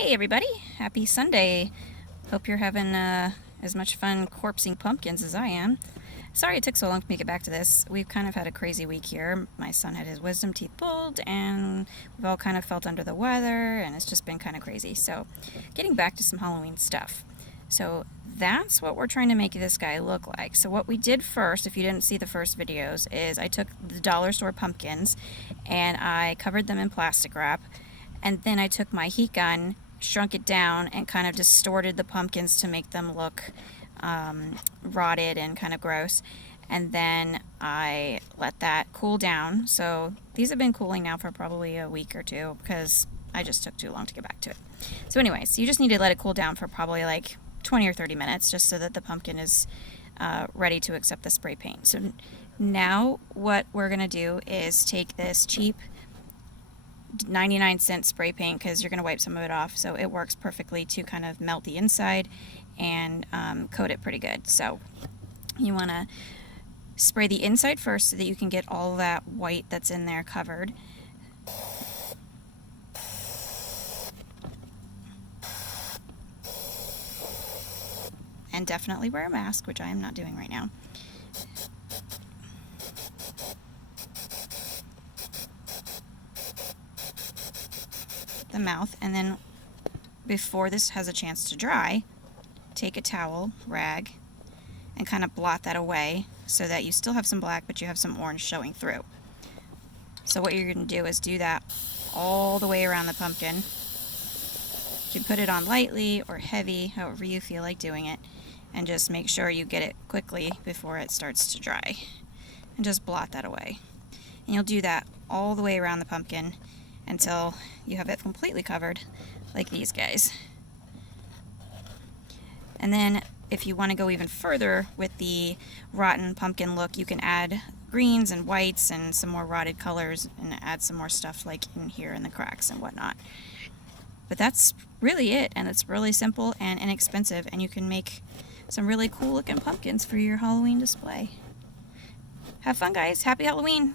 Hey everybody, happy Sunday. Hope you're having as much fun corpsing pumpkins as I am. Sorry it took so long for me to get back to this. We've kind of had a crazy week here. My son had his wisdom teeth pulled and we've all kind of felt under the weather and it's just been kind of crazy. So getting back to some Halloween stuff. So that's what we're trying to make this guy look like. So what we did first, if you didn't see the first videos, is I took the dollar store pumpkins and I covered them in plastic wrap. And then I took my heat gun, shrunk it down, and kind of distorted the pumpkins to make them look rotted and kind of gross. And then I let that cool down. So these have been cooling now for probably a week or two because I just took too long to get back to it. So anyways, you just need to let it cool down for probably like 20 or 30 minutes just so that the pumpkin is ready to accept the spray paint. So now what we're going to do is take this cheap 99-cent spray paint, because you're going to wipe some of it off, so it works perfectly to kind of melt the inside and coat it pretty good. So you want to spray the inside first so that you can get all that white that's in there covered. And definitely wear a mask, which I am not doing right now. The mouth, and then before this has a chance to dry, take a towel, rag, and kind of blot that away so that you still have some black but you have some orange showing through. So what you're going to do is do that all the way around the pumpkin. You can put it on lightly or heavy, however you feel like doing it, and just make sure you get it quickly before it starts to dry, and just blot that away. And you'll do that all the way around the pumpkin until you have it completely covered, like these guys. And then if you want to go even further with the rotten pumpkin look, you can add greens and whites and some more rotted colors and add some more stuff like in here in the cracks and whatnot. But that's really it, and it's really simple and inexpensive, and you can make some really cool looking pumpkins for your Halloween display. Have fun, guys. Happy Halloween!